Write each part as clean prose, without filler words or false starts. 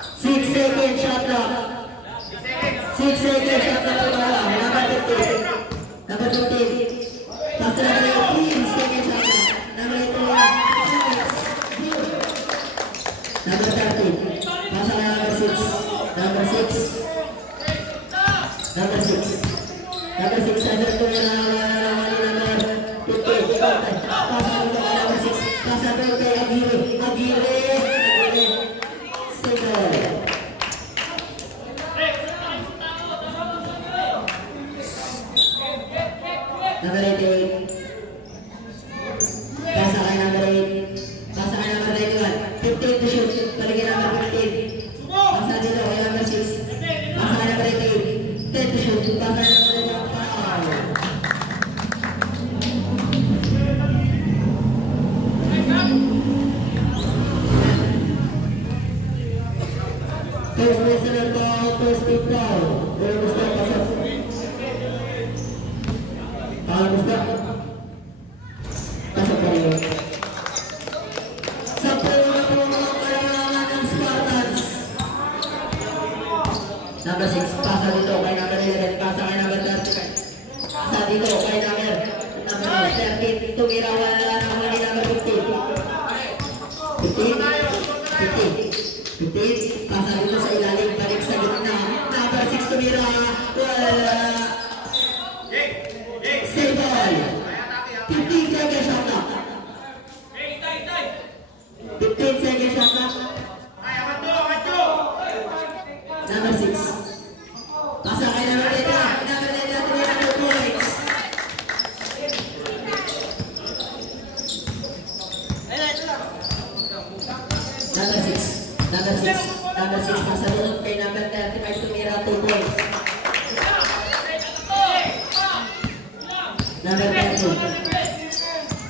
6 seconds shot clock. 6 seconds shot clock po tayo. Number 15. Number 15. Pass to number 18. Second shot clock. Number 18. Number 13. Pass to number 6. Number 6. Number 6. Number 6. Number 2. Number 15. Pass to number 6. Pass to number 10. Aguirre. Single. Number 88. Pasa kay number 8. Pasa kay number 91. 15 to shoot. Paligid number 15. Pasa dito kay number 6. Pasa kay number 88. 10 to shoot. Pasa kay number 91. First listener call, first pick call. Pero gusto ko pasok. Gusto? Pasok pa rin. Sa puno na po mga kailangan ng Spartans. Number 6, pasa dito kay number 11. Pasa kay number 35. Pasa dito kay number 13. Tumira wala na huli number 15. 15. 15. Pasa dito sa ilalim. Balik sa gitna. Number 6 tumira. Wala. Save ball. 15 seconds shot clock. 15 seconds shot clock. Number 6. Pasa kay number 10. Number 10 natin yung number 2 points. Number 6. Number 6. Number 6. Pasa doon kay number 35 tumira 2 points. Number 10.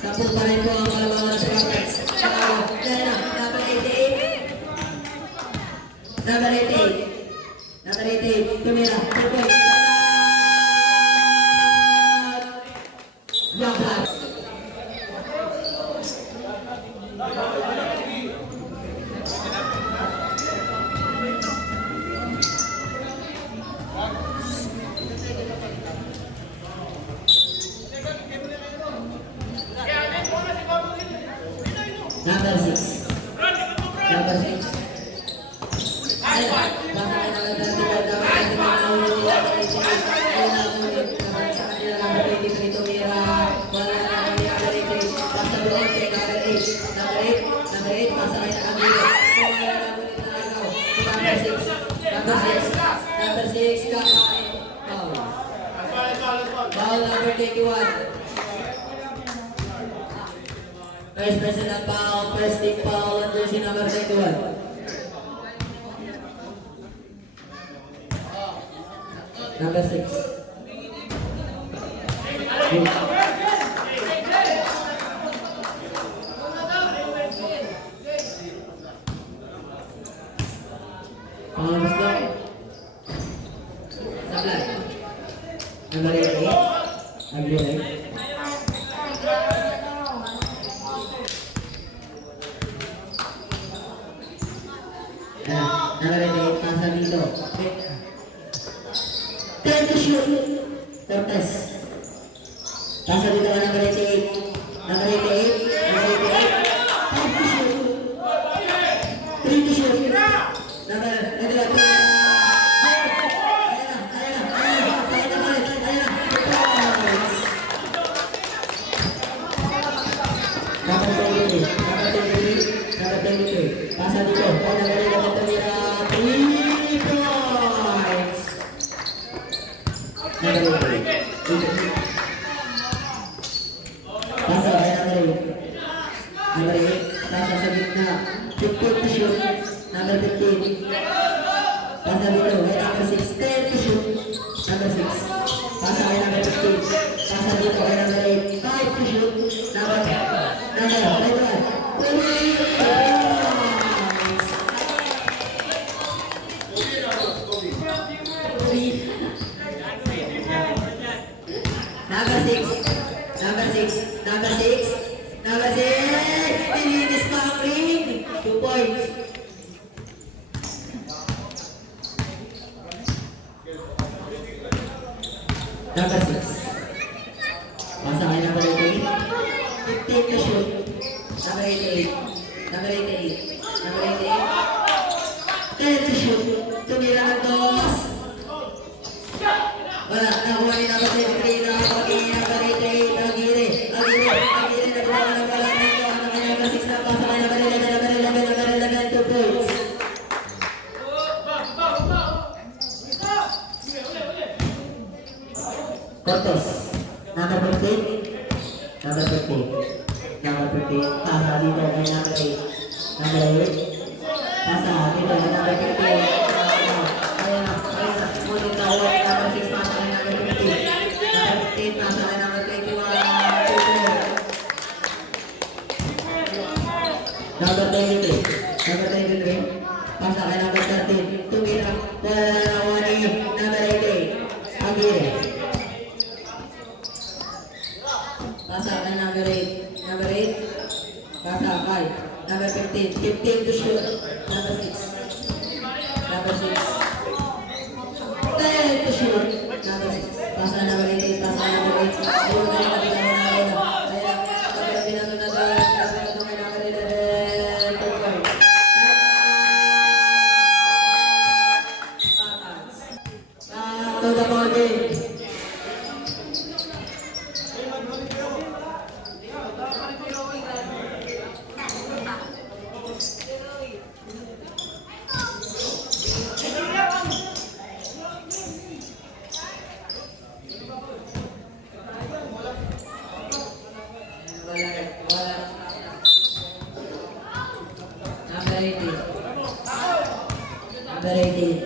Tapos pa rin po ang mga Spartans. Number 88. Number 88. Number 88. Tumira. 2 points. Yaman. Number 6. Number 6. Ayun. Basta ka naman natin sa kanila number 23 tumira. Wala na kami number 8. Basta doon kay number 8. Number 8. Number 8. Basta kayo na kami. Number 6. Number 6. Number 6. Kakain. Foul. Foul number 21. First President foul, first team foul, and jersey number 21. Number 6. Foul stop. Sablay. Number 88. Aguirre. Number 88, pasa dito. 10 to shoot. Cortez. Pasa dito ka number 88. Number 88. Number 88. 5 to shoot. 3 to shoot. Number 88. Pasa dito. Number 88 tumira. 3 points. Number 88. Pasa kay number 8. Number 8. Pasa sa gitna. 15 to shoot. Number 15. Pasa dito kay number 6. 10 to shoot. Number 6. Pasa kay number 15. Pasa dito kay number 8. 5 to shoot. Number 21. Number 6. Number 6. Number 6. Number 6. Nilinis pa ang ring. 2 points. Number 6. Pasa kay number 88. 15 to shoot. Number 88. Number 88. Number 88. 10 to shoot. Tumira ng dos. Wala. Nakuha ni number 73. Nakuha ni number 88. Aguirre. Aguirre. Nagawa ka ng wala nito. Ano kay number 6 na pasa kay number 11. Number 11. 2 points. Cortez. Number 15. Number 15. Number 15. Pasa dito kay number 8. Number 8. Pasa dito kay number 15. Ayan na. Ngunit nakuha kay number 6. Pasa kay number 15. Number 15. Pasa kay number 21. Number 23. Number 23. Pasa kay number 13. Tumira. Nakuha ni number 88. Aguirre. Pasa kay number 8. Number 8. Pasa kay number 15. 15 to shoot. Number 6. Number 6. 10 to shoot. Number 6. Pasa number 88. Pasa number 8. Ayun na rin natin ang ayun. Ayun. Number 11. Number 11. 2 points. To the ball game. Number 18. Number 18.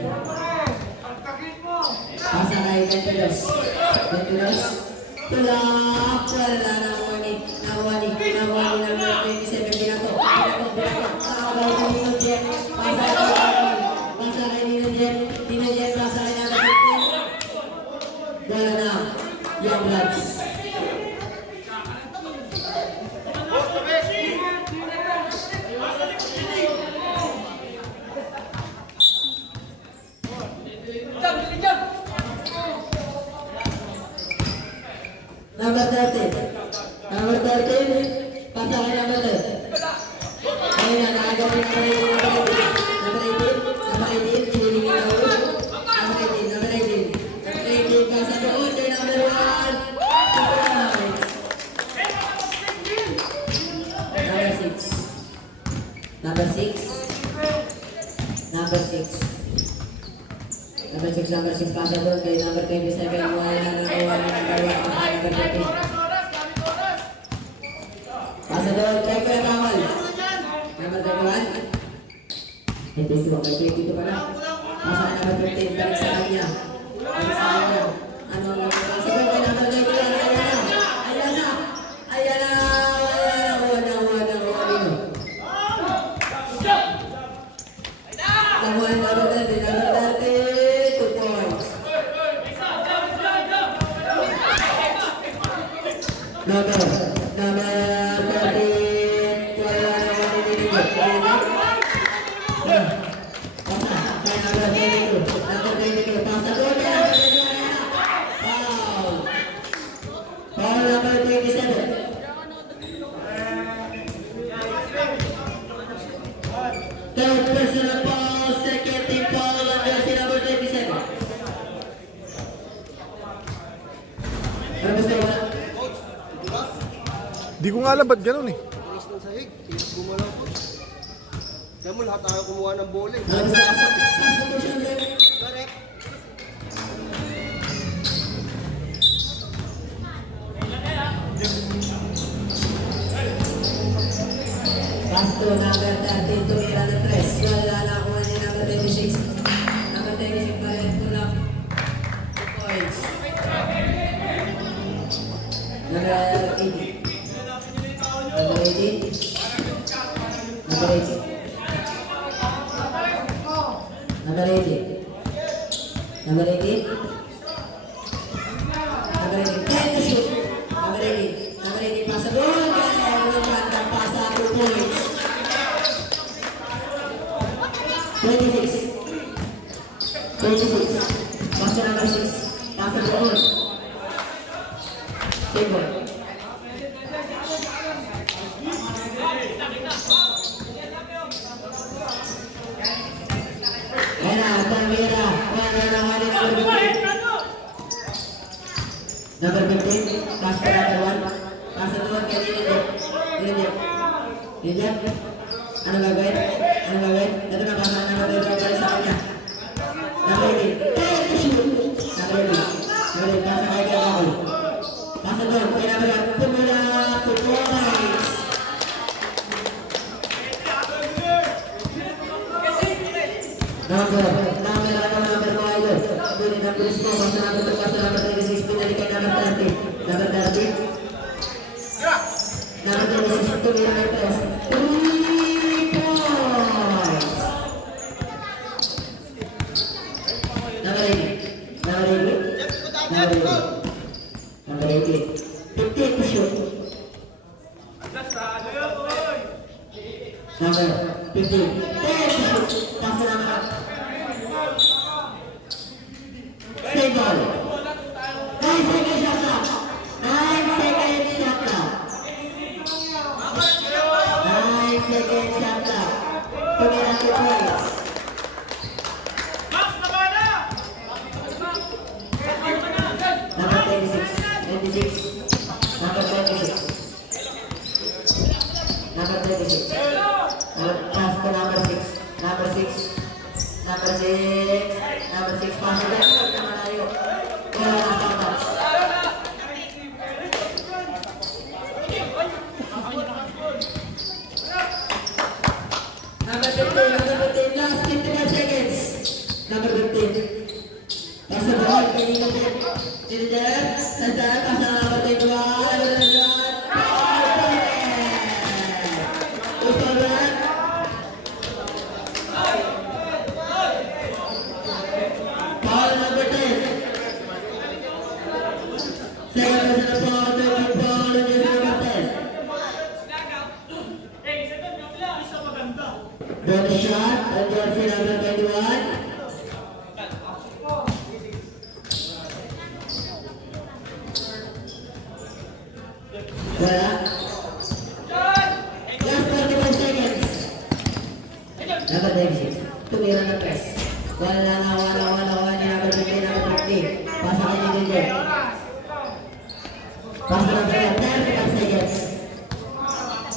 Pasa kay Venturos. Venturos. Tulak. Wala na wani. Nawani number 27. Binato. Nakakalaw kay Nino Jet. Pasa kay Nino Jet. Nino Jet. Pasa kay number 15. Wala na. Young Bloods. Number 13. Number 13. Pasa kay number 10. Ayun na, nakagawa ni number 18. Number 18. Chilling in the room. Number 18. Number 18. Number 18. Pasa doon kay number 1. Number 6. Number 6. Number 6. Number 6, number 6, pasa doon kay number 27. Wala na nagawa ni number 1. Pasa kay number 13. Pasa doon kay Kuya Kamal. Number 31. Ito ito, may 22 pa na. Pasa kay number 15. Balik sa kanya. Balik sa kanya. Ano ang pasa doon kay number 21. Ayan na. Ayan na. Nakuha nino. Nakuha ni number 30. Number 30. Number 13, wala naman nililigot. Pasa, kaya number 22. Number 22, pasa doon kaya number 22. Foul. Foul number 27. Third personal foul, second team foul on jersey number 27. Ano gusto mo na? Di ko nga alam ba't ganun eh. Tulis ng sahig, tinis gumalaw po. Kaya mo lahat tayo kumuha ng bola eh. Correct. Pass to number 13, tumira ng 3. Wala na ako niya number 26. Number 26 pa rin, tulak. 2 points. Number 80. Number 18. Number 18. Number 18. Number 18. Number 18. 10 to shoot. Number 18. Number 18. Pasa doon. Pasa 2 points. 26. 26. Pasa number 6. Pasa doon. Save ball. Era, Tamira, number 15, pass to number 1. Pass to number 1 kay Lilian. Ano gagawin? Ito na pass na number 2 para sa kanya. Number 18, number 18, pass na kay Kakul. Pass na doon, kay number 1, tumula, 2 points. Number 2 idol. Doon number 6 mo, pass na number 36, pinalik kay number 30. Number 30. Number 36, tumira ng press. 3 points. Number 80. Number 80. 15 to shoot. Number 15. 10 to shoot. Pass na number 1. Save ball. 9 seconds shot clock. 9 seconds shot clock. 9 seconds shot clock. Tumira 2 points. Number 26. Number 26. Number 26. Pass to number 6. Number 6. Number 6. Pass to malayo. Wala na patas. Number 15. Last 55 seconds. Number 15. Pass the ball kay Lilian. Sandal, pass na number 21. Foul number 10. Second personal foul, third foul, and yes, number 10. Bonus shot, and jersey number 21. Wala. Last 45 seconds. Number 36. Tumira ng press. Wala na. Number 50, number 50. Pasa kay Lilian. Pasa ng 35 seconds.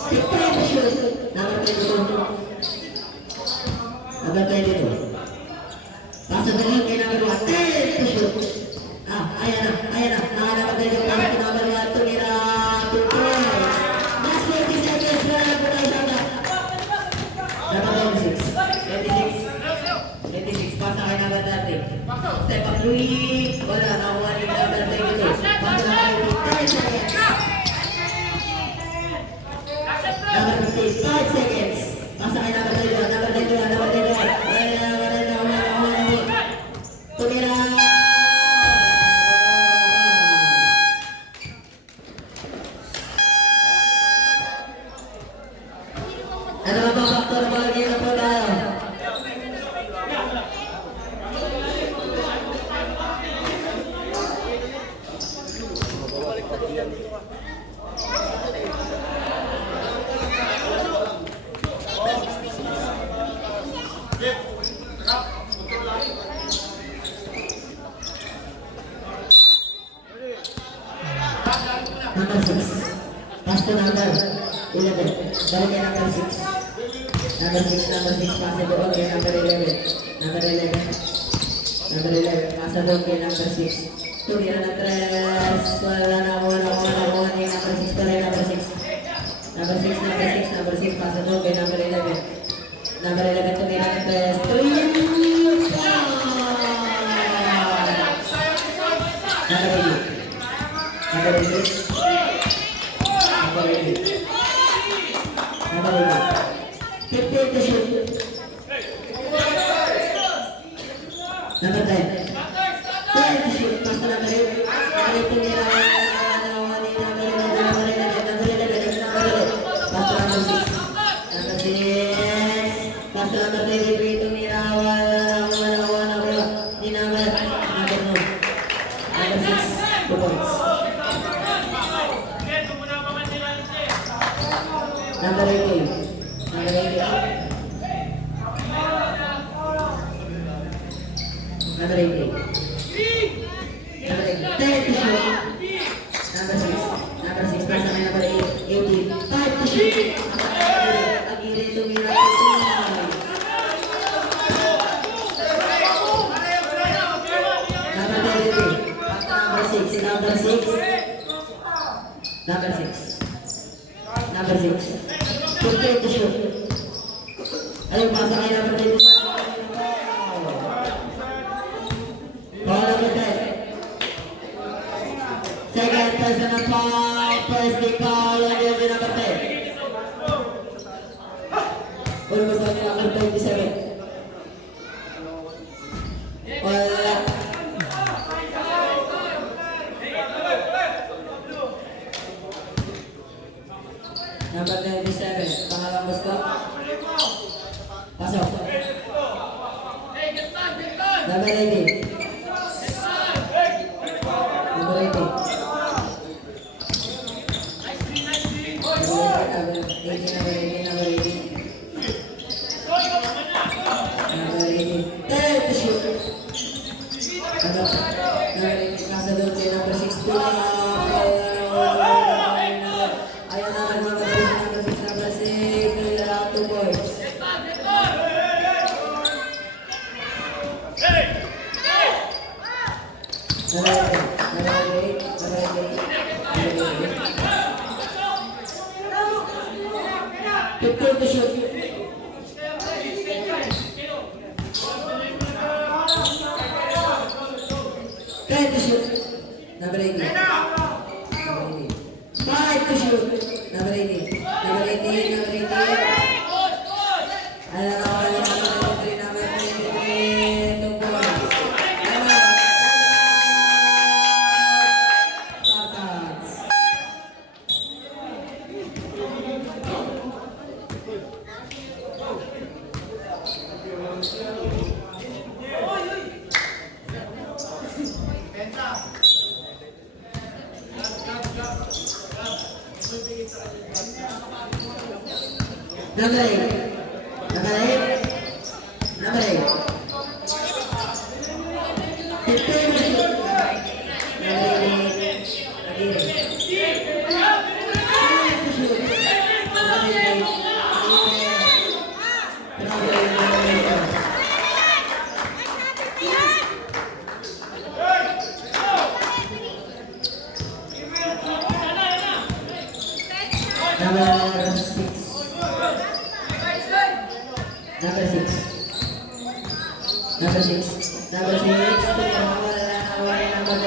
15 to shoot. Number 22. Number 22. Pasa doon kay number 1. 10 to shoot. Ayan na. Number 22. Pasa kay number 1. Tumira 2 points. Last 20 seconds. Wala na po tayo shot. Number 26. 26. Pasa kay number 30. Step up 3. Wala. Nakuha ni number 32. Pasa na kay 10 seconds. Number 15. 5 seconds. Pasa kay number 31. Number 31. Wala. Tumira. Ano ba ang faktor mo? Lagi na po tayo. Number 6. Pass to number 11. Balik kay number 6. Number 6. Pass to doon kay number 11. Number 11. Pass to doon kay number 6. Tumira ng 3. Wala na. Kay number 6 pa rin. Number 6. Number 6. Pass to doon kay number 11. Number 11. Tumira ng 3. 3 Number 8. Number 8. 15 to shoot. Number 10. 10 to shoot. Pass to number 8. Number 8 tumira. Number 11. Pass to number 6. Number 6. Pass to number 23. Tumira. Wala. Di number 2. Number 6. 2 points. Number 18. Number 10 to shoot. Number 6. Number 6 pasa kay number 18. 5 to shoot. Aguirre tumira. Number 33. Number 6. Number 6. Number 6. Number 6. 15 to shoot. Ayun, pasa kay number 10. Ball number 10. Second personal foul. First big foul on jersey number 10. Almost on number 27. Wala. Number 27. Pangalang gusto. Pasok. Number 18. Number 18. Nasa doon kay number 16. Ayaw na number 6. Number 6. Naglalak 2 points. Number 8. To shoot. Ten to shoot. Number 18. Number 18. 5 to shoot. Number 18. Number 18. Number 18. Ano na ako na number 3. Number 3. 2 points. Spartans. Number 8. Number 8. Number 8. 15 to shoot. Number 8. Aguirre. 5 to shoot. Number 8. Number 6. Number 6. Number 6. Number 6.